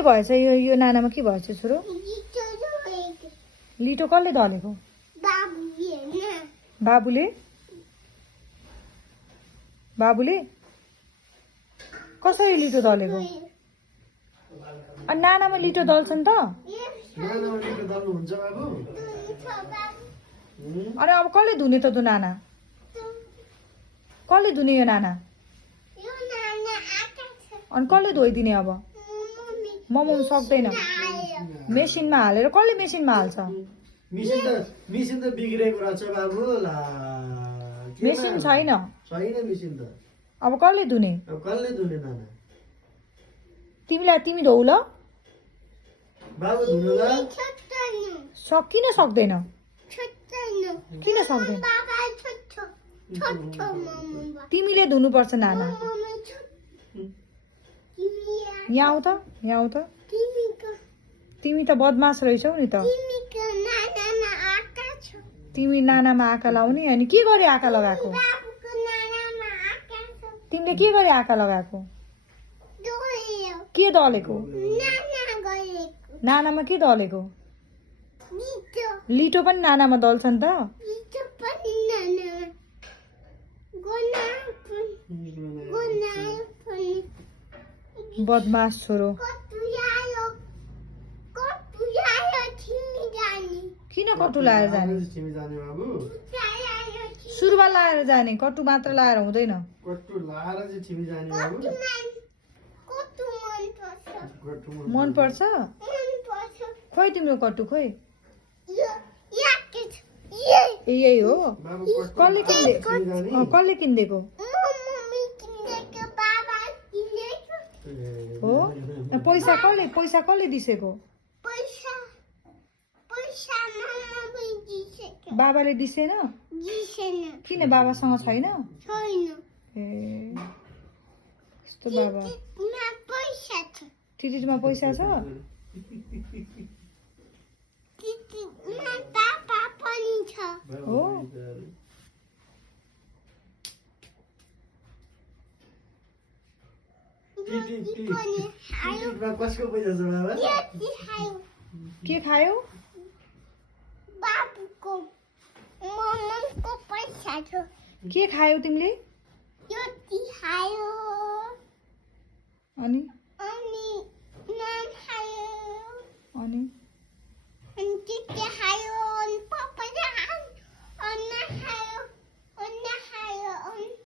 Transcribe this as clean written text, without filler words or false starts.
के भएछ यो नानामा के भएछ छोरो लिटो कसले दलेको बाबुले बाबुले कसरी लिटो दलेको अनि नानामा लिटो दल्छन् त अरे अब कसले धुने त तँ नाना कसले धुने यो नाना अनि कसले धोइदिने अब मम्मी सक्दैन मेसिनमा हालेर कसले मेसिनमा हाल्छ मिसिन त बिग्रेको रहेछ बाबु ला मेसिन छैन मिसिन त अब कसले धुने नाना तिमी धोउ ल बाबु धुनु ल किन सक्दैन किन सक्दैन तिमीले धुनुपर्छ नाना यहाँ आऊ त तिमी त बदमास रहेछौ नि त तिमी नानामा आँखा लाउने अनि के गरी आँखा लगाएको तिमीले के गरी आँखा लगाएको के दलेको नानामा के दलेको लिटो पनि नानामा दल्छ नि त बदमास छोरो किन कटु लाएर जाने सुरुवा लाएर जाने कटु मात्र लाएर हुँदैन मन पर्छ खोइ तिम्रो कटु खोइ यही हो कसले किनिदिएको हो पैसा कसले दिसेको बाबाले दिसेन किन बाबासँग छैन ए यस्तो बाबा तितीमा पैसा छ हो कसको पैसा छ बाबा के खायो बाबुको मम्मको पैसा छ के खायौ तिमीले यो खायो अनि नाम खायो अनि